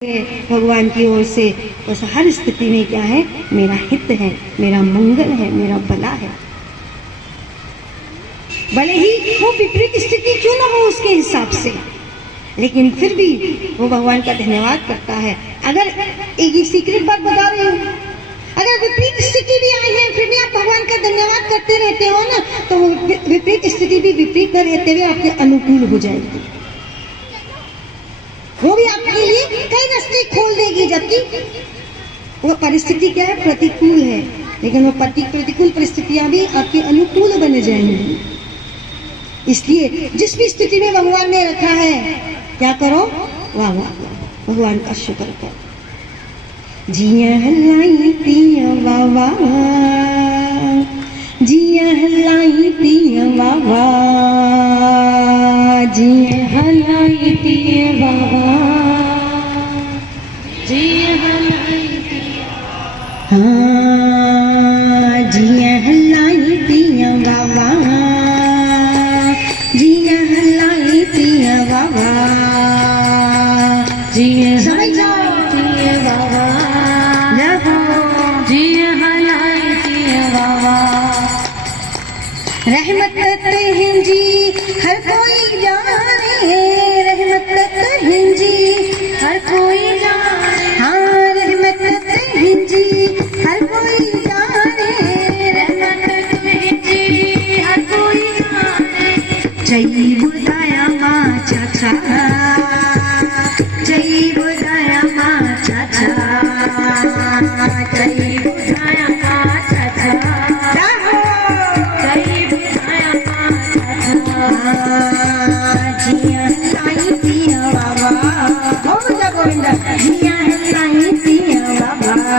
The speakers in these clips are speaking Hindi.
भगवान की ओर से बस हर स्थिति में क्या है, मेरा हित है, मेरा मंगल है, मेरा भला है। भले ही वो विपरीत स्थिति क्यों ना हो उसके हिसाब से, लेकिन फिर भी वो भगवान का धन्यवाद करता है। अगर एक सीक्रेट बात बता रही हूँ, अगर विपरीत स्थिति भी आई है फिर भी आप भगवान का धन्यवाद करते रहते हो ना, तो वो विपरीत स्थिति भी विपरीत न रहते हुए आपके अनुकूल हो जाएगी। वो भी आपके लिए कई रास्ते खोल देगी, जबकि वो परिस्थिति क्या है, प्रतिकूल है, लेकिन वो प्रतिकूल परिस्थितियां भी आपके अनुकूल बन जाएंगी। इसलिए जिस भी स्थिति में भगवान ने रखा है, क्या करो, वाह वाह भगवान का शुक्र करो। जिया हलाई पिया वाह वाह, जिया हलाई पिया वाह वाह, जिया हलाई पिया वाह वाह, जिया हलाई पिया, हाँ जिया हलाई पिया वाह वाह, जिया हलाई पिया वाह वाह, जिया हलाई पिया वाह वाह, जिया हलाई पिया वाह वाह। रहमत हैं जी हर कोई जाने, रहमत हैं जी हर कोई जाने, हाँ रहमत हैं जी हर कोई जाने, रहमत हैं जी हर कोई जाने। जय बुदाया माँ चाचा, जय बुदाया माँ चाचा, जय बुदाया माँ चाचा, जय बुदाया माँ चाचा, जिया हलाई पिया वाह वाह, गोविंदा गोविंदा, जिया हलाई पिया वाह वाह,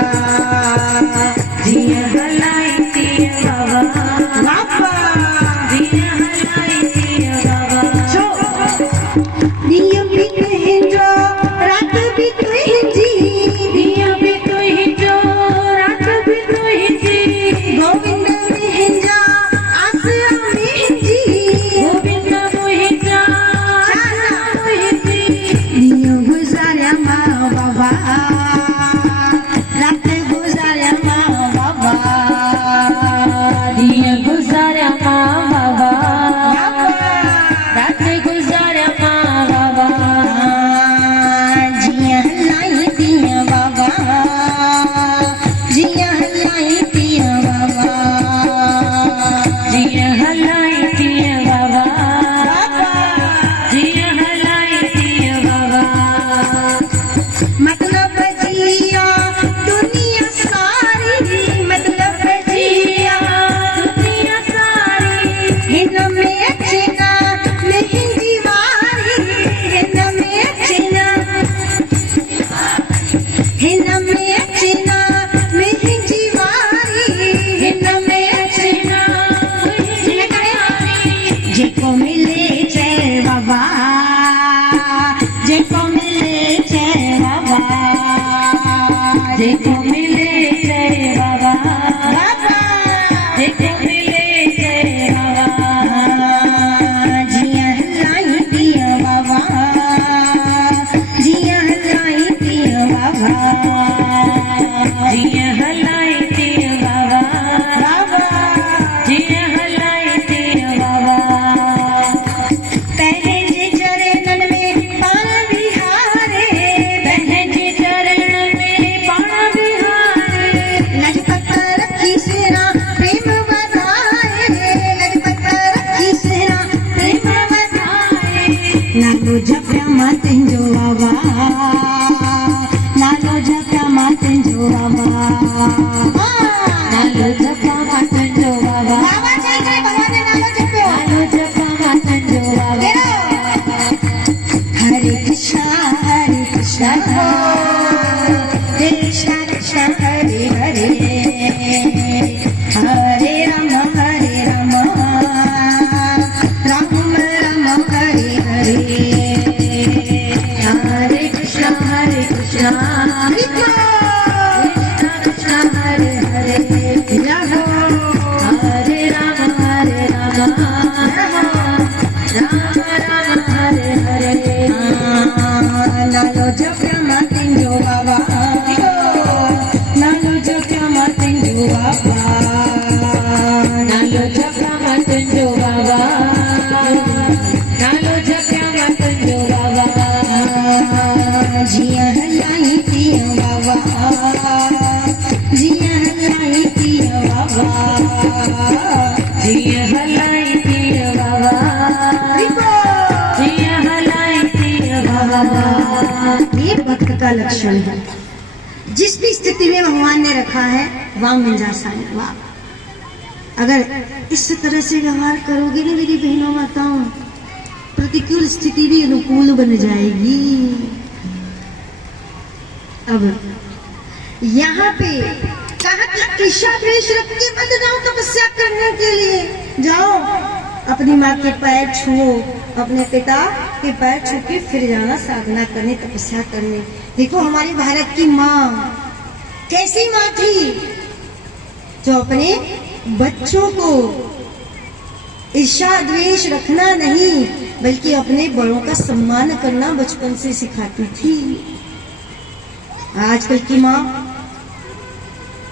जिया हलाई पिया वाह वाह, जिया हलाई पिया वाह वाह। दिया भी कहे जो रात भी कहे जी, दिया भी कहे जो रात भी कहे जी, गोविंद में जा आस में जी, गोविंद में जा आस में जी। दिया गुजारा माँ बाबा, रात गुजारा माँ बाबा, दिया गुजारा माँ बाबा, रात गुजारा माँ बाबा, जिया हलाई पिया बाबा, जिया हलाई पिया बाबा, जिया हलाई पिया बाबा, जिया हलाई पिया बाबा। मतलब जिया दुनिया सारी, मतलब जिया दुनिया सारी, हिन में अच्छना नहीं दीवारी, हिन में अच्छना, हिन में अच्छना नहीं दीवारी, हिन में अच्छना नहीं दीवारी। जेको मिले जय बाबा, जेको मिले जय बाबा, जेको मिले जय बाबा, जेको मिले जय बाबा, जिया हलाई पिया बाबा, जिया हलाई पिया बाबा, जिया हलाई पिया बाबा, जिया हलाई पिया बाबा। पहले जी चरणन में पाण बिहारे, पहले जी चरणन में पाण बिहारे, लजपत रखी सेना प्रेम बधाए, लजपत रखी सेना प्रेम बधाए। नालो जप्या मातन जो बाबा, नालो जप्या मातन जो बाबा, नालो जप्या मातन जो बाबा, बाबा जय करे भगवान ने नालो जप्यो, नालो जप्या मातन जो बाबा। हरे कृष्णा हरे कृष्णा, कृष्णा कृष्णा हरे हरे, हरे राम राम राम हरे हरे, हरे कृष्णा कृष्णा कृष्णा हरे हरे, हरे राम राम राम हरे हरे। नालो जप्या मातन जिया हलाई पिया बाबा, जिया हलाई पिया बाबा, जिया हलाई पिया बाबा, जिया हलाई पिया बाबा। ये भक्त का लक्षण है। जिस भी स्थिति में भगवान ने रखा है वहां मिल जा साईं। वाह, अगर इस तरह से व्यवहार करोगे ना मेरी बहनों माताओं, प्रतिकूल स्थिति भी अनुकूल बन जाएगी। अब यहाँ पे कहा कि ईशा द्वेष रख के मत जाओ तपस्या करने के लिए, जाओ अपनी माँ के पैर छुओ, अपने पिता के पैर छू के फिर जाना साधना करने, तपस्या करने। देखो हमारी भारत की माँ कैसी माँ थी, जो अपने बच्चों को ईर्ष्या द्वेष रखना नहीं बल्कि अपने बड़ों का सम्मान करना बचपन से सिखाती थी। आजकल की माँ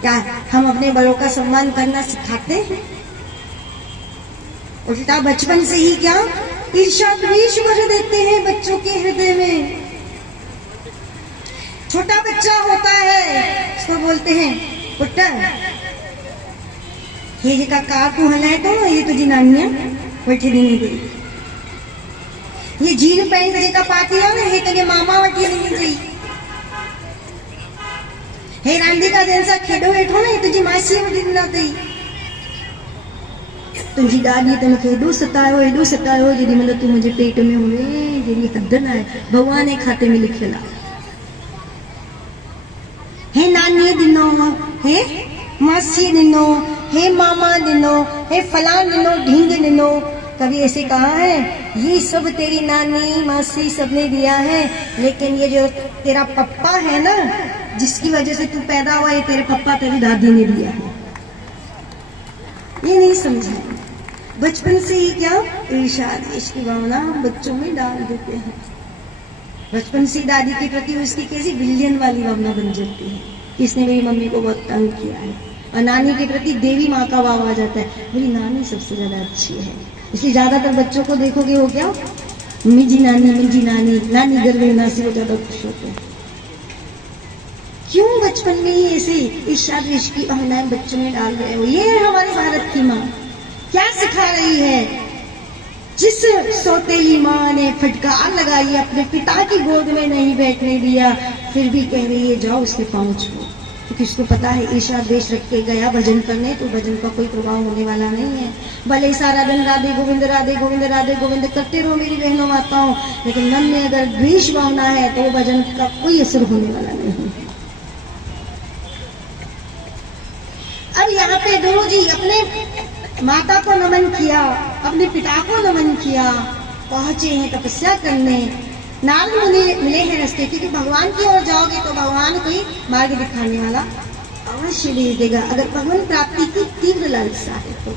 क्या हम अपने बड़ों का सम्मान करना सिखाते हैं? उल्टा बचपन से ही क्या ईर्ष्या द्वेष भर देते हैं बच्चों के हृदय में। छोटा बच्चा होता है उसको बोलते हैं पुत्र ये का काकू हलाए तो ये तो जिनानिया बैठी नहीं गई, ये जीन पैंट जेका पाती है ना ये तो मामा बैठी नहीं गई, हे रांधी का दिन सा खेडो बैठो ना ये तुझी मासी बैठी ना गई, तुझी दादी तुम खेडो सतायो एडो सतायो जदी मतलब तू मुझे पेट में हुए जदी हद ना है भगवान ने खाते में लिखेला। हे नानी दिनो, हे मासी दिनो, हे मामा दिनो, हे फलान दिनो, ढींग दिनो। कभी ऐसे कहा है ये सब तेरी नानी मासी सबने दिया है, लेकिन ये जो तेरा पप्पा है ना जिसकी वजह से तू पैदा हुआ ये तेरे पप्पा तेरी दादी ने दिया है। ये नहीं समझा, बचपन से ही क्या ईर्ष्या द्वेष की भावना बच्चों में डाल देते हैं। बचपन से दादी के प्रति उसकी कैसी विलियन वाली भावना बन जाती है, इसने मेरी मम्मी को बहुत तंग किया है। और नानी के प्रति देवी माँ का भाव आ जाता है, मेरी नानी सबसे ज्यादा अच्छी है। इसलिए ज्यादातर बच्चों को देखोगे वो क्या मिजी नानी नानी घर में नासी को ज्यादा खुश होते हैं। क्यों बचपन में ही ऐसे ईर्ष्या द्वेष की भावनाएं बच्चों में डाल रहे हो? ये हमारी भारत की माँ क्या सिखा रही है? जिस सौतेली माँ ने फटकार लगाई अपने पिता की गोद में नहीं बैठने दिया, फिर भी कह रही है जाओ उसके पाँव छुओ, क्योंकि उसको पता है ईर्ष्या द्वेष रख के गया भजन करने तो भजन का कोई प्रभाव होने वाला नहीं है। भले सारा दिन राधे गोविंद राधे गोविंद राधे गोविंद करते रहो मेरी बहनों माताओं, लेकिन मन में अगर द्वेष भावना है तो वो भजन का कोई असर होने वाला नहीं है। अब यहाँ पे गुरु जी अपने माता को नमन किया, अपने पिता को नमन किया, पहुंचे हैं तपस्या करने। नारद मुनि मिले हैं रास्ते, क्योंकि भगवान की ओर जाओगे तो भगवान कोई मार्ग दिखाने वाला अवश्य भेज देगा, अगर भगवान प्राप्ति की तीव्र लालसा है तो।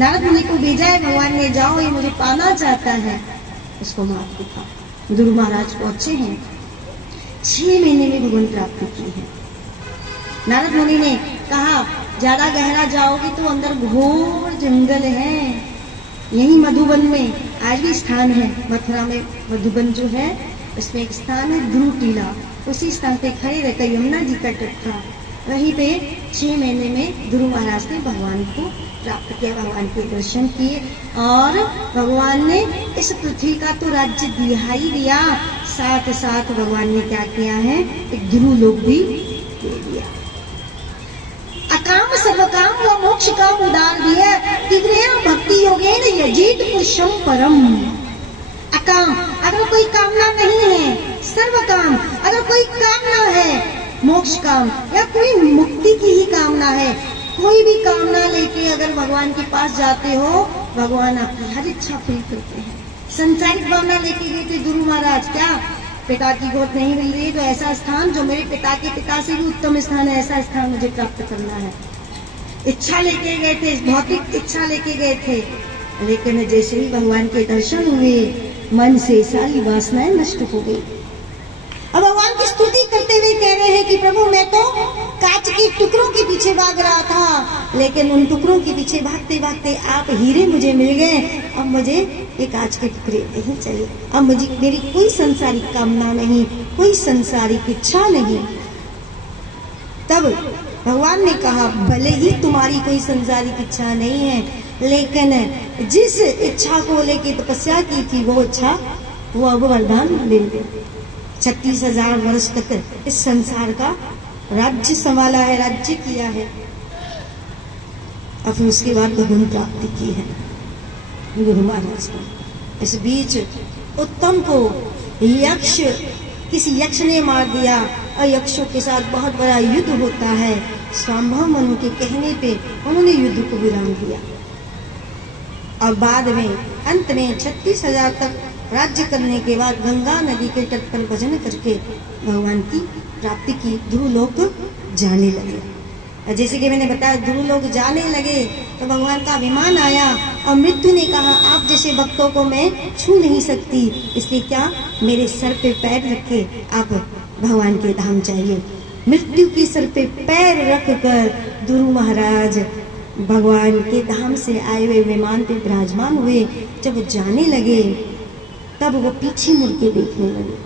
नारद मुनि को भेजा है भगवान ने, जाओ ये मुझे पाना चाहता है, उसको मार्ग दिखा। गुरु महाराज पहुंचे हैं, 6 महीने में भगवान प्राप्ति की है। नारद मुनि ने कहा ज्यादा गहरा जाओगे तो अंदर घोर जंगल है, यही मधुबन में आज भी स्थान है, मथुरा में मधुबन जो है उसमें एक स्थान है ध्रुव टीला, उसी स्थान पे खड़े रहकर यमुना जी का तट था, वहीं पे 6 महीने में गुरु महाराज ने भगवान को प्राप्त किया, भगवान के दर्शन किए और भगवान ने इस पृथ्वी का तो राज्य दिया ही दिया, साथ साथ भगवान ने क्या किया है एक ध्रुव लोक भी दे दिया। अकाम सर्वकाम व मोक्ष काम उदार दिया, तीव्रेण भक्ति योगेन यजेत पुरुषम परम। अकाम अगर कोई कामना नहीं है, सर्व काम अगर कोई कामना है, मोक्ष काम या कोई मुक्ति की ही कामना है, कोई भी कामना लेके अगर भगवान के पास जाते हो भगवान आपकी हर इच्छा पूरी करते हैं। संसारिक भावना लेके गए थे गुरु महाराज, क्या पिता की गोद नहीं मिल रही तो ऐसा स्थान जो मेरे पिता के पिता से भी उत्तम स्थान है, ऐसा स्थान मुझे प्राप्त करना है। इच्छा लेके गए थे, भौतिक इच्छा लेके गए थे, लेकिन जैसे ही भगवान के दर्शन हुए मन से सारी वासनाएं नष्ट हो गई। अब भगवान की स्तुति करते हुए कह रहे हैं कि प्रभु मैं तो कांच के टुकड़ों के पीछे भाग रहा था, लेकिन उन टुकड़ों के पीछे भागते भागते आप हीरे मुझे मिल गए, अब मुझे एक कांच के टुकड़े नहीं चाहिए। अब मुझे मेरी कोई संसारिक कामना नहीं, कोई संसारिक इच्छा नहीं। तब भगवान ने कहा, भले ही तुम्हारी कोई संसारिक इच्छा नहीं है, लेकिन जिस इच्छा को लेके तपस्या की थी वो इच्छा वो अब वरदान ले ले। 36,000 वर्ष तक इस संसार का राज्य संभाला है, राज्य किया है, और फिर उसके बाद भगवान प्राप्ति की है गुरु महाराज को। इस बीच उत्तम को यक्ष, किसी यक्ष ने मार दिया और यक्षों के साथ बहुत बड़ा युद्ध होता है। स्वाम्भव मनु के कहने पे उन्होंने युद्ध को विराम दिया और बाद में अंत में 36,000 तक राज्य करने के बाद गंगा नदी के तट पर भजन करके भगवान की प्राप्ति की, ध्रुव लोक जाने लगे। जैसे कि मैंने बताया, ध्रुव लोक जाने लगे तो भगवान का विमान आया और मृत्यु ने कहा, आप जैसे भक्तों को मैं छू नहीं सकती, इसलिए क्या मेरे सर पे पैर रख के आप भगवान के धाम जाइए। मृत्यु की सर पे पैर रख कर ध्रुव महाराज भगवान के धाम से आए हुए विमान पे विराजमान हुए। जब वो जाने लगे तब वो पीछे मुड़ के देखने लगे।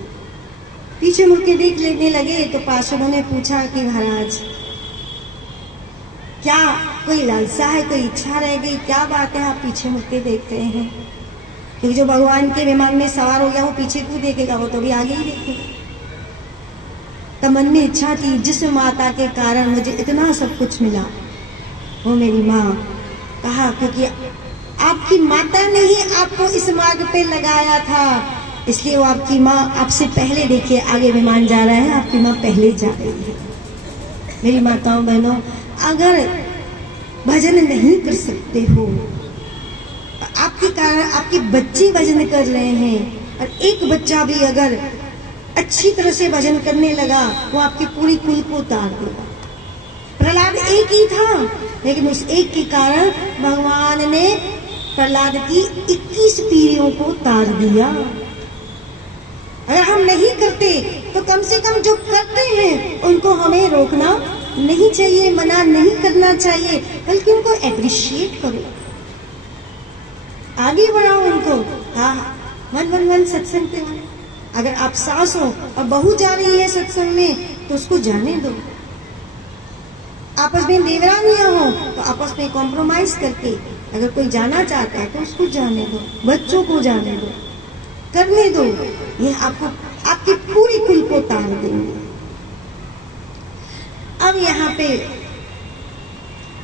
पीछे मुड़ के देख लेने लगे तो पार्षदों ने पूछा कि महाराज क्या कोई लालसा है, कोई इच्छा रह गई, क्या बात है आप पीछे मुड़ के देख रहे हैं? क्योंकि जो भगवान के विमान में सवार हो गया वो पीछे क्यों देखेगा, वो तो भी आगे ही देखेगा। तब मन में इच्छा थी, जिस माता के कारण मुझे इतना सब कुछ मिला वो मेरी माँ। कहा क्योंकि आपकी माता ने ही आपको इस मार्ग पे लगाया था, इसलिए वो आपकी माँ आपसे पहले, देखिए आगे विमान जा रहा है, आपकी माँ पहले जा रही है। मेरी माताओं बहनों, अगर भजन नहीं कर सकते हो, आपके कारण आपके बच्चे भजन कर रहे हैं, और एक बच्चा भी अगर अच्छी तरह से भजन करने लगा वो आपके पूरी कुल को उतार देगा। प्रहलाद एक ही था, लेकिन उस एक के कारण भगवान ने प्रहलाद की 21 पीढ़ियों को उतार दिया। अगर हम नहीं करते तो कम से कम जो करते हैं उनको हमें रोकना नहीं चाहिए, मना नहीं करना चाहिए, बल्कि उनको एप्रिशिएट करो, आगे बढ़ाओ उनको। हाँ, 111 सत्संग पे अगर आप सास हो और बहू जा रही है सत्संग में तो उसको जाने दो। आपस में देवरानियां हो तो आपस में कॉम्प्रोमाइज करके अगर कोई जाना चाहता है तो उसको जाने दो, बच्चों को जाने दो, करने दो। ये आपको आपकी पूरी कुल को तार देंगे। अब यहाँ पे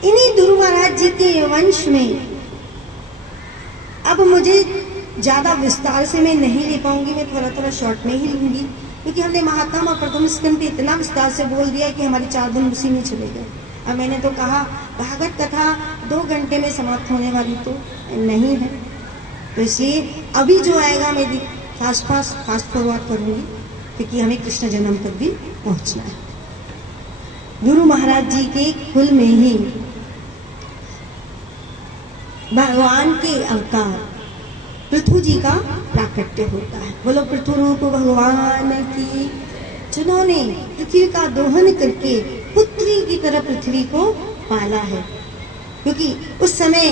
इन्हीं ध्रुव महाराज जी के वंश में, अब मुझे ज्यादा विस्तार से मैं नहीं ले पाऊंगी, मैं थोड़ा थोड़ा शॉर्ट में ही लूंगी, क्योंकि हमने महात्मा और प्रथम स्कंद पे इतना विस्तार से बोल दिया कि हमारे 4 दिन उसी में चले गए। अब मैंने तो कहा भागवत कथा 2 घंटे में समाप्त होने वाली तो नहीं है, तो इसलिए अभी जो आएगा मैं फास्ट फॉरवर्ड करूंगी, क्योंकि हमें कृष्ण जन्म तक भी पहुंचना है। गुरु महाराज जी के कुल में ही भगवान के अवतार पृथु जी का प्राकट्य होता है। बोलो पृथु रूप भगवान की, जिन्होंने पृथ्वी का दोहन करके पुत्री की तरह पृथ्वी को पाला है। क्योंकि उस समय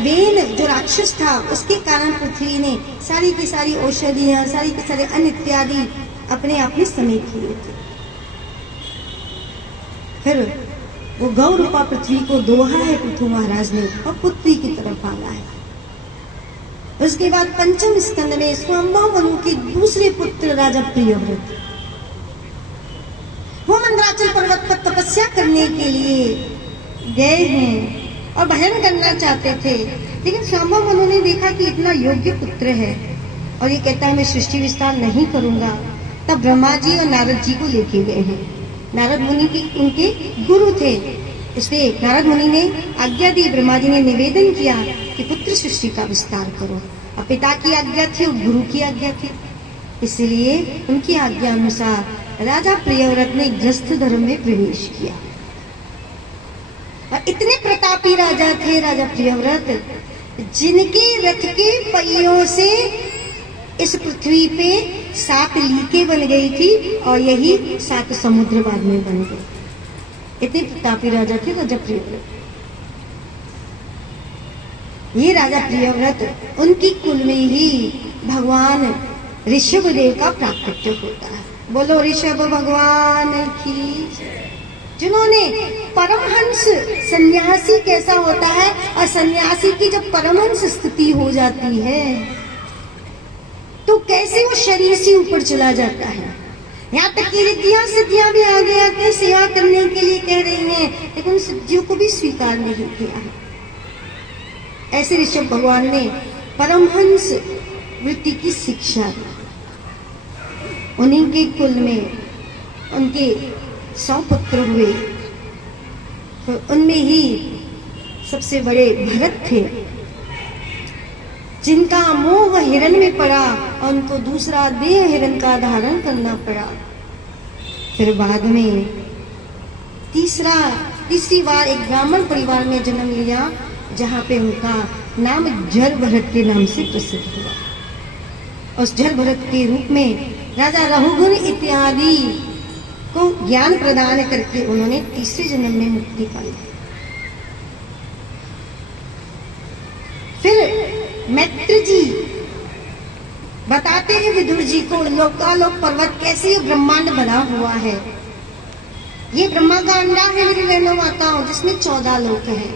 वेन जो राक्षस था उसके कारण पृथ्वी ने सारी की सारी औषधियां, सारी के सारे अन्न इत्यादि अपने आप में समेट लिए थे। फिर वो गौ रूपा पृथ्वी को दोहा है पृथु महाराज ने और पुत्री की तरफ पाला है। उसके बाद पंचम स्कंद में स्वाम्भव मनु के दूसरे पुत्र राजा प्रियव्रत, वो मंदराचल पर्वत पर तपस्या करने के लिए गए हैं और भजन करना चाहते थे, लेकिन स्वाम्भव मनु ने देखा कि इतना योग्य पुत्र है और ये कहता है मैं सृष्टि विस्तार नहीं करूंगा। तब ब्रह्मा जी और नारद जी को लेके गए हैं। नारद मुनि की उनके गुरु थे, इसलिए नारद मुनि ने आज्ञा दी, ब्रह्मा जी ने निवेदन किया कि पुत्र सृष्टि का विस्तार करो। और पिता की आज्ञा थी और गुरु की आज्ञा थी, इसलिए उनकी आज्ञा अनुसार राजा प्रियव्रत ने गृहस्थ धर्म में प्रवेश किया। और इतने प्रतापी राजा थे राजा प्रियव्रत, जिनके रथ के पहियों से इस पृथ्वी पे 7 लीकें बन गई थी और यही 7 समुद्र बाद में बन गए। इतने प्रतापी राजा थे राजा प्रियव्रत। ये राजा प्रियव्रत उनकी कुल में ही भगवान ऋषभ देव का प्राकट्य होता है। बोलो ऋषभ भगवान की, जिन्होंने परमहंस सन्यासी कैसा होता है, और सन्यासी की जब परमहंस स्थिति हो जाती है तो कैसे वो शरीर से ऊपर चला जाता है। यहाँ तक कि रिद्धियां सिद्धियां भी आगे आके सेवा करने के लिए कह रही हैं, लेकिन उन सिद्धियों को भी स्वीकार नहीं किया है। ऐसे ऋषभ भगवान ने परमहंस वृत्ति की शिक्षा दी। उन्हीं के कुल में उनके 100 पुत्र हुए, तो उनमें ही सबसे बड़े भरत थे, जिनका मोह हिरण में पड़ा और उनको दूसरा देह हिरण का धारण करना पड़ा। फिर बाद में तीसरी बार एक ब्राह्मण परिवार में जन्म लिया, जहाँ पे उनका नाम जल भरत के नाम से प्रसिद्ध हुआ। उस जल भरत के रूप में राजा रघुगुण इत्यादि को ज्ञान प्रदान करके उन्होंने तीसरे जन्म में मुक्ति पाई। फिर मैत्र जी बताते हैं विदुर जी को लोकालोक पर्वत कैसे ब्रह्मांड बना हुआ है। ये ब्रह्मा का अंडा है मेरी बहनों माताओं, जिसमें 14 लोक हैं,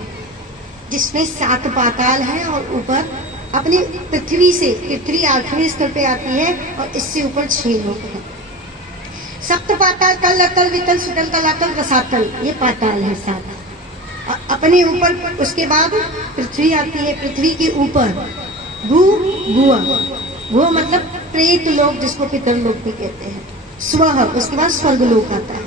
जिसमें 7 पाताल है और ऊपर अपनी पृथ्वी 8वें स्तर पे आती है और इससे ऊपर 6 लोक हैं। सप्त पाताल तल अतल वितल सुतल तलातल रसातल, ये पाताल है 7। अपने ऊपर उसके बाद पृथ्वी आती है, पृथ्वी के ऊपर भू भुआ, वो मतलब प्रेत लोक जिसको पितर लोक भी कहते हैं। स्वह, उसके बाद स्वर्ग लोक आता है।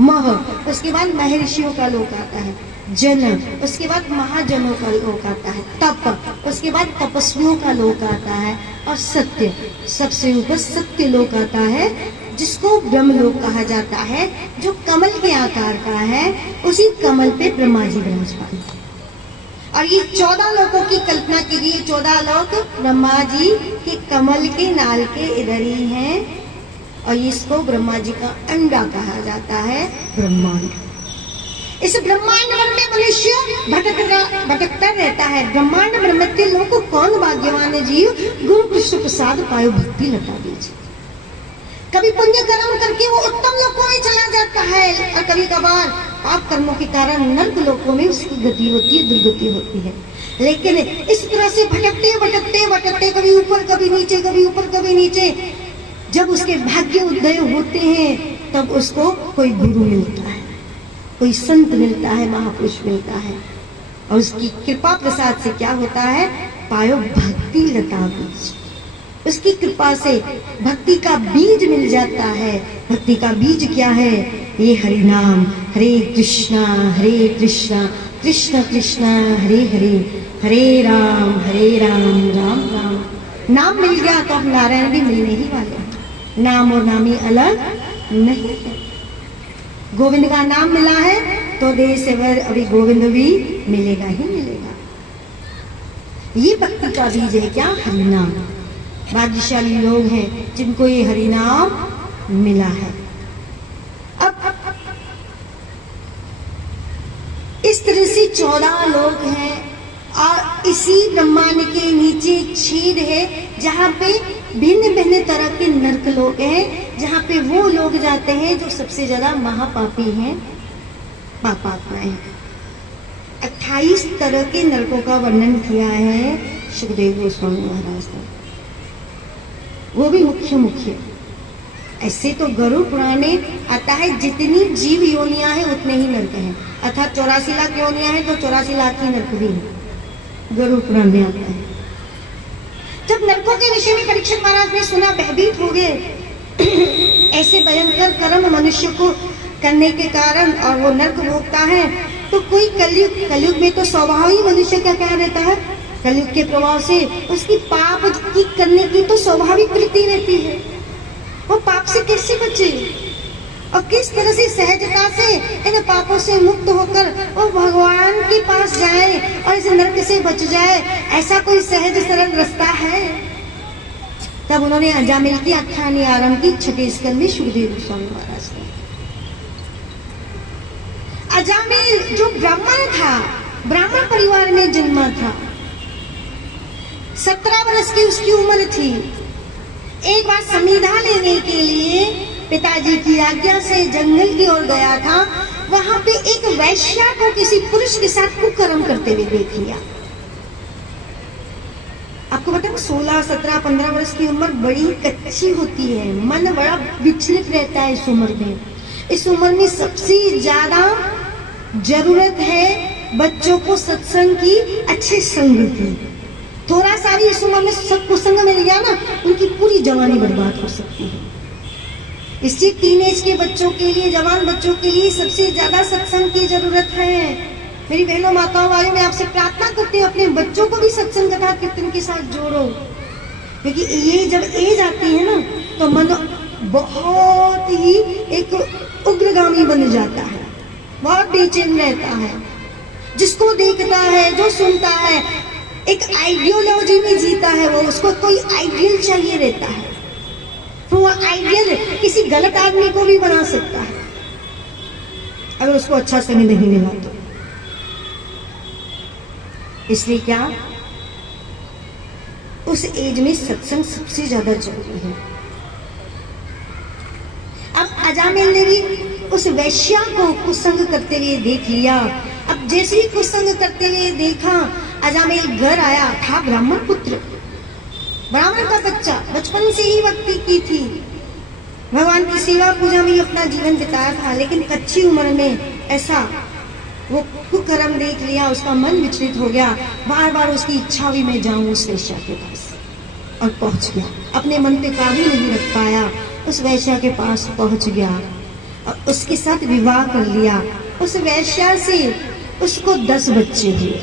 मह, उसके बाद महर्षियों का लोक आता है। जन, उसके बाद महाजनों का लोक आता है। तप, उसके बाद तपस्वियों का लोक आता है। और सत्य, सबसे ऊपर सत्य लोक आता है, जिसको ब्रह्म लोक कहा जाता है, जो कमल के आकार का है। उसी कमल पे ब्रह्मा जी विराजमान है। और ये 14 लोकों की कल्पना कीजिए, 14 लोक ब्रह्मा जी के कमल के नाल के इधर ही हैं। और इसको ब्रह्मा जी का अंडा कहा जाता है, ब्रह्मांड। इस ब्रह्मांड में मनुष्य भटकता रहता है। ब्रह्मांड ब्रह्मत्य लोक कौन भाग्यवान जीव, गुरु कृष्ण प्रसाद पायो भक्ति लटा दीजिए। कभी पुण्य कर्म करके वो उत्तम लोकों में चला जाता है, और कभी कभार पाप कर्मों के कारण नर्क लोकों में उसकी गति होती है, दुर्गति होती है। लेकिन इस तरह से भटकते भटकते भटकते कभी ऊपर कभी नीचे, कभी ऊपर कभी नीचे, जब उसके भाग्य उदय होते हैं तब उसको कोई गुरु मिलता है, कोई संत मिलता है, महापुरुष मिलता है। और उसकी कृपा प्रसाद से क्या होता है, पायो भक्ति लता बीज। उसकी कृपा से भक्ति का बीज मिल जाता है। भक्ति का बीज क्या है, ये हरि नाम, हरे कृष्णा कृष्ण कृष्ण हरे हरे, हरे राम राम राम। नाम मिल गया तो हम नारायण भी मिलने ही वाले हैं। नाम और नामी अलग नहीं है। गोविंद का नाम मिला है तो देश सेवर अभी गोविंद भी मिलेगा ही मिलेगा। ये भक्ति का बीज है क्या, हरिनाम। भाग्यशाली लोग हैं जिनको ये हरिनाम मिला है। अब इस तरह से 14 लोग हैं, और इसी ब्रह्मांड के नीचे एक छेद है जहाँ पे भिन्न भिन्न तरह के नरक लोग हैं, जहाँ पे वो लोग जाते हैं जो सबसे ज्यादा महापापी हैं, पापात्माएं हैं। 28 तरह के नरकों का वर्णन किया है सुखदेव गोस्वामी महाराज ने, वो भी मुख्य। ऐसे तो गरुड़ पुराण में आता है जितनी जीव योनियां हैं उतने ही नरक हैं, अर्थात 84 लाख योनियां हैं तो 84 लाख ही नरक भी हैं, गरुड़ पुराण में आता है। जब नरकों के विषय में परीक्षित महाराज ने सुना, भयभीत हो गए। ऐसे भयंकर कर्म मनुष्य को करने के कारण और वो नरक भोगता है, तो कोई कलयुग में तो स्वाभाविक मनुष्य क्या रहता है, कलयुग के प्रभाव से उसकी पाप की करने की तो स्वाभाविक वृत्ति रहती है। वो पाप से कैसे बचे और किस तरह से सहजता से इन पापों से मुक्त होकर वो भगवान के पास जाए और इस नरक से बच जाए, ऐसा कोई सहज सरल रास्ता है? तब उन्होंने अजामिल की आख्यान आरंभ की 6 स्कंद में सुखदेव गोस्वामी महाराज ने। अजामिल जो ब्राह्मण था, ब्राह्मण परिवार में जन्मा था, 17 वर्ष की उसकी उम्र थी। एक बार संविधा लेने के लिए पिताजी की आज्ञा से जंगल की ओर गया था। वहां पे एक वैश्या को किसी पुरुष के साथ कुकर्म करते हुए देख लिया। आपको पता है 16, 17, 15 वर्ष की उम्र बड़ी कच्ची होती है, मन बड़ा विचलित रहता है इस उम्र में। इस उम्र में सबसे ज्यादा जरूरत है बच्चों को सत्संग की, अच्छे संग की। थोड़ा सा भी इस उम्र में सबको संग मिल गया ना, उनकी पूरी जवानी बर्बाद हो सकती है। इसलिए टीनेज के बच्चों के लिए, जवान बच्चों के लिए सबसे ज्यादा सत्संग की जरूरत है। मेरी बहनों, माताओं, भाइयों, मैं आपसे प्रार्थना करती हूँ अपने बच्चों को भी सत्संग कथा कीर्तन के साथ जोड़ो, क्योंकि ये जब एज आती है ना तो मन बहुत ही एक उग्रगामी बन जाता है, बहुत बेचैन रहता है। जिसको देखता है, जो सुनता है, एक आइडियोलॉजी में जीता है वो, उसको कोई आइडियल चाहिए रहता है। तो वो आइडियल किसी गलत आदमी को भी बना सकता है अगर उसको अच्छा समय नहीं मिला तो। इसलिए क्या उस एज में सत्संग सबसे ज्यादा जरूरी है। अब अजामिल ने भी उस वैश्या को कुसंग करते हुए देख लिया। अब जैसे ही कुसंग करते हुए देखा, अजामिल घर आया, था ब्राह्मण पुत्र, ब्राह्मण का बच्चा, बचपन से ही भक्ति की थी, भगवान की सेवा पूजा में अपना जीवन बिताया था। लेकिन कच्ची उम्र में ऐसा वो कुकर्म देख लिया, उसका मन विचलित हो गया। बार बार उसकी इच्छा हुई मैं जाऊं उस वैश्या के पास, और पहुंच गया। अपने मन पे काबू नहीं रख पाया, उस वैश्या के पास पहुंच गया और उसके साथ विवाह कर लिया। उस वैश्या से उसको 10 बच्चे हुए।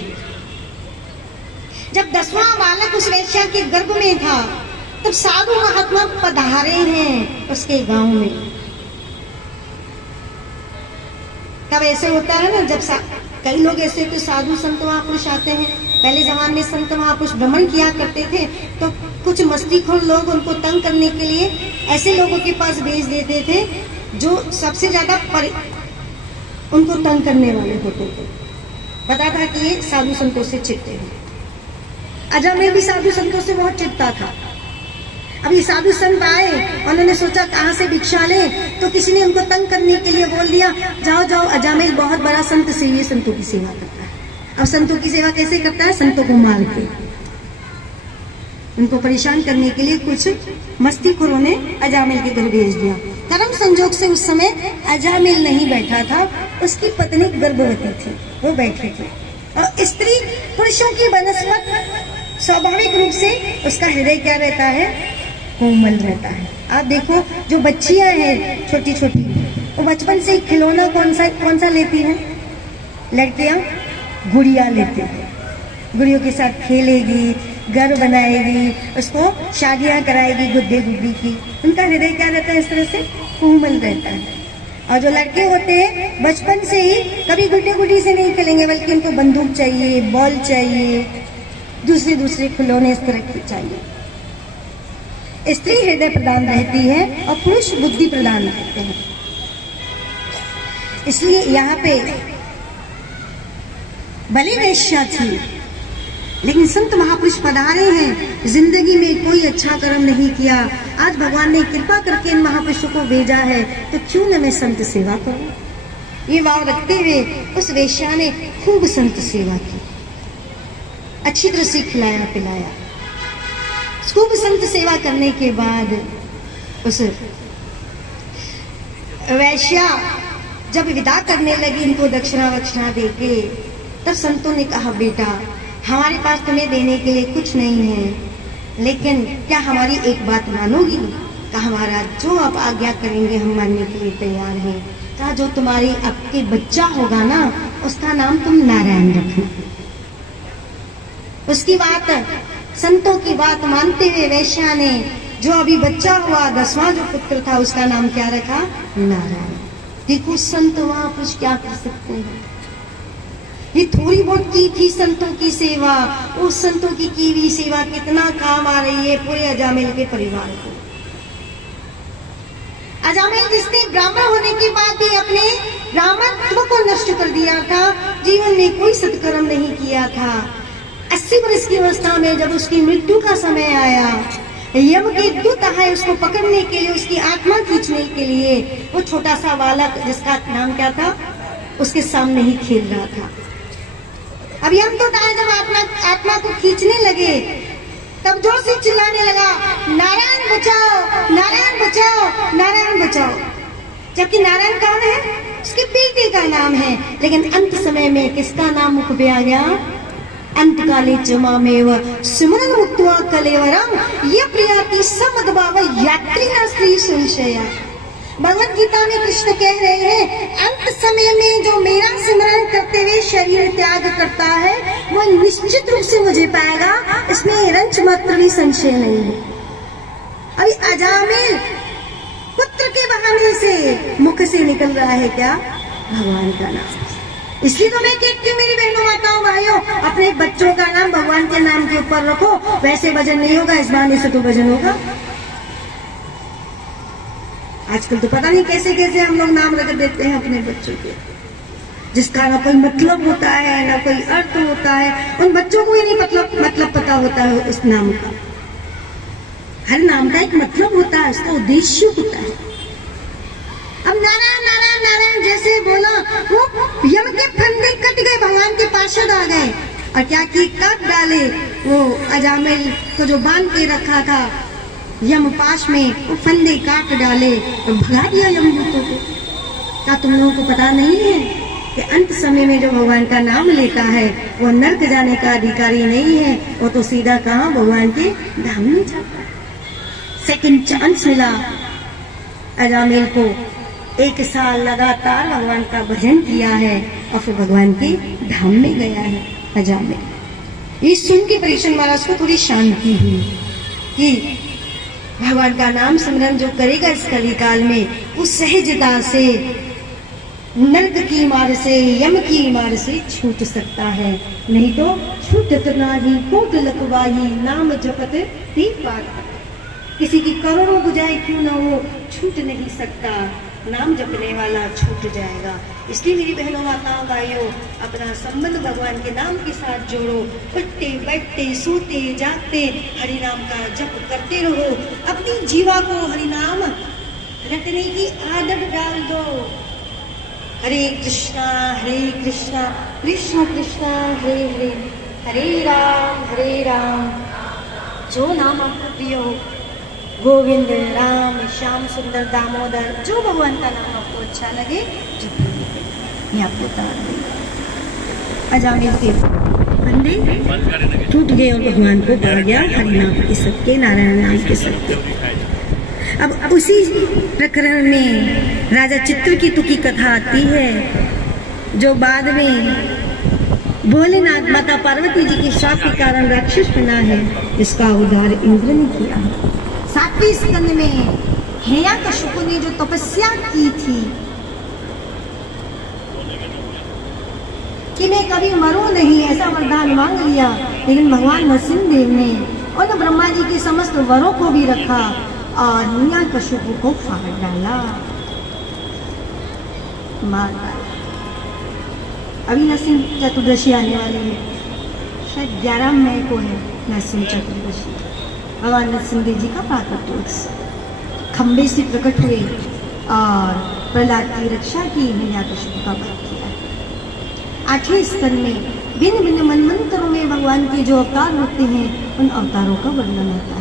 जब 10वां बालक उस वैश्या के गर्भ में था, तब साधु महात्मा पधारे हैं उसके गांव में। तब ऐसे होता है ना, जब कई लोग ऐसे तो साधु संत महापुरुष आते हैं। पहले जमाने में संत महापुरुष भ्रमण किया करते थे, तो कुछ मस्तीखोर लोग उनको तंग करने के लिए ऐसे लोगों के पास भेज देते थे जो सबसे ज्यादा उनको तंग करने वाले होते थे। पता था कि ये साधु संतों से चिढ़ते हैं। अजामिल भी साधु संतों से बहुत चिढ़ता था। अभी साधु संत आए, उन्होंने सोचा कहाँ से भिक्षा ले, तो किसी ने उनको तंग करने के लिए बोल दिया, जाओ जाओ, अजामिल बहुत बड़ा संत से ये संतों की सेवा करता है। अब संतों की सेवा कैसे करता है? संतों को मार के, उनको परेशान करने के लिए कुछ मस्तीखोरों ने अजामिल के घर भेज दिया। कर्म संजोग से उस समय अजामिल नहीं बैठा था, उसकी पत्नी गर्भवती थी, वो बैठी थी। और स्त्री पुरुषों की बनस्पत स्वाभाविक रूप से उसका हृदय क्या रहता है? कोमल रहता है। आप देखो जो बच्चियां हैं छोटी छोटी, वो बचपन से खिलौना कौन सा लेती हैं? लड़कियां गुड़िया लेती हैं, गुड़ियों के साथ खेलेगी, घर बनाएगी, उसको शादियां कराएगी गुड्डे गुड्डी की। उनका हृदय क्या रहता है? इस तरह से कोमल रहता है। और जो लड़के होते हैं बचपन से ही कभी गुड्डे गुड्डी से नहीं खेलेंगे, बल्कि उनको बंदूक चाहिए, बॉल चाहिए, दूसरे खिलौने इस तरह के चाहिए। स्त्री हृदय प्रदान रहती है और पुरुष बुद्धि प्रदान रहते हैं। इसलिए यहाँ पे भले वैश्या थी, लेकिन संत महापुरुष पधारे हैं, जिंदगी में कोई अच्छा कर्म नहीं किया। आज भगवान ने कृपा करके इन महापुरुषों को भेजा है, तो क्यों न मैं संत सेवा करूं। ये भाव रखते हुए उस वैश्या ने खूब संत सेवा की, अच्छी तरह से खिलाया पिलाया। खूब संत सेवा करने के बाद उस वैश्या जब विदा करने लगी इनको दक्षिणा वक्षिणा देके, तब संतों ने कहा, बेटा हमारे पास तुम्हें देने के लिए कुछ नहीं है, लेकिन क्या हमारी एक बात मानोगी? कहा, महाराज जो आप आज्ञा करेंगे हम मानने के लिए तैयार हैं। कहा, जो तुम्हारी आपके बच्चा होगा ना, उसका नाम तुम नारायण रखना। उसकी बात, संतों की बात मानते हुए वैश्या ने जो अभी बच्चा हुआ 10वां जो पुत्र था, उसका नाम क्या रखा? नारायण। देखो संत महापुरुष क्या कर सकते हैं। ये थोड़ी बहुत की थी संतों की सेवा, उस संतों की हुई सेवा कितना काम आ रही है पूरे अजामिल के परिवार को। अजामिल जिसने ब्राह्मण होने के बाद भी अपने ब्राह्मणत्व को नष्ट कर दिया था, जीवन में कोई सत्कर्म नहीं किया था, 80 वर्ष की अवस्था में जब उसकी मृत्यु का समय आया, यम के दूत आए उसको पकड़ने के लिए, उसकी आत्मा खींचने के लिए। वो छोटा सा बालक जिसका नाम क्या था, उसके सामने ही खेल रहा था। अब यमदूत आए, जब आत्मा को खींचने लगे, तब जोर से चिल्लाने लगा, नारायण बचाओ, नारायण बचाओ, नारायण बचाओ। जबकि नारायण कौन है, उसके बेटे का नाम है। लेकिन अंत समय में किसका नाम मुख पे आ गया, अंतकाले जमामेव सिमरन मुक्त्वा कलेवरम ये प्रियाति समद्भाव यात्री न स्त्री संशया। भगवत गीता में कृष्ण कह रहे हैं, अंत समय में जो मेरा सिमरन करते हुए शरीर त्याग करता है वो निश्चित रूप से मुझे पाएगा, इसमें रंच मात्र भी संशय नहीं है। अभी अजामिल पुत्र के बहाने से मुख से निकल रहा है क्या, भगवान का नाम। इसलिए तो मैं कहती हूँ मेरी बहनों माताओं भाइयों, अपने बच्चों का नाम भगवान के नाम के ऊपर रखो, वैसे भजन नहीं होगा, इस बहाने से तो भजन होगा। आजकल तो पता नहीं कैसे कैसे हम लोग नाम रख देते हैं अपने बच्चों के, जिसका ना कोई मतलब होता है ना कोई अर्थ होता है। उन बच्चों को ही नहीं मतलब पता होता है उस नाम का। हर नाम का एक मतलब होता है, उसका उद्देश्य होता है। अब नारायण नारायण नारायण जैसे बोला, वो यम के फंदे कट गए, भगवान के पार्षद आ गए और क्या की काट डाले वो अजामिल को जो बांध के रखा था यम पाश में, वो फंदे काट डाले और भगा दिया यमदूतों को। क्या तुम लोगों को पता नहीं है कि अंत समय में जो भगवान का नाम लेता है वो नर्क जाने का अधिकारी नहीं है, वो तो सीधा कहाँ, भगवान के धाम में जाता है। सेकंड चांस मिला अजामिल को, 1 साल लगातार भगवान का भजन किया है और फिर भगवान के धाम में गया है अजामिल। ये सुन के परीक्षण महाराज को थोड़ी शांति हुई कि भगवान का नाम सिमरन जो करेगा इस कलिकाल में, उस सहजता से नर्क की मार से, यम की मार से छूट सकता है। नहीं तो छूटत नाही कोट लकवाही नाम जपत ही पाता। किसी की करोड़ों बुझाए क्यों ना हो, छूट नहीं सकता, नाम जपने वाला छूट जाएगा। इसलिए मेरी बहनों माताओं भाइयों, अपना संबंध भगवान के नाम के साथ जोड़ो। उठते बैठते सोते जागते हरि नाम का जप करते रहो। अपनी जीवा को हरि नाम रटने की आदत डाल दो। हरे कृष्णा कृष्ण कृष्णा हरे हरे, हरे राम जो नाम आपको प्रिय हो, गोविंद राम श्याम सुंदर दामोदर, जो भगवान का नाम आपको अच्छा लगे मैं आपको उतार दूंगा। अजामिल के फंदे टूट गए और भगवान को पा गया हरि नाम के सबके, नारायण नाम के सबके। अब उसी प्रकरण में राजा चित्रकेतु की कथा आती है, जो बाद में भोलेनाथ माता पार्वती जी के शाप के कारण राक्षस बना है, इसका उद्धार इंद्र ने किया है। 7वें स्कंद में हिरण्यकशिपु ने जो तपस्या की थी कि मैं कभी मरूं नहीं, ऐसा वरदान मांग लिया, लेकिन भगवान नरसिंहदेव ने उन ब्रह्मा जी के समस्त वरों को भी रखा और हिरण्यकशिपु को फाड़ डाला, मार डाला। अभी नरसिंह चतुर्दशी आने वाली है, शायद 11 मई को है नरसिंह चतुर्दशी। भगवान नरसिंहदेव जी का प्राकट्योत्सव, खंबे से प्रकट हुए और प्रहलाद की रक्षा की, हिरण्यकशिपु का वध किया। 8वें स्कंद में भिन्न भिन्न मनमंत्रों में भगवान के जो अवतार होते हैं उन अवतारों का वर्णन होता है।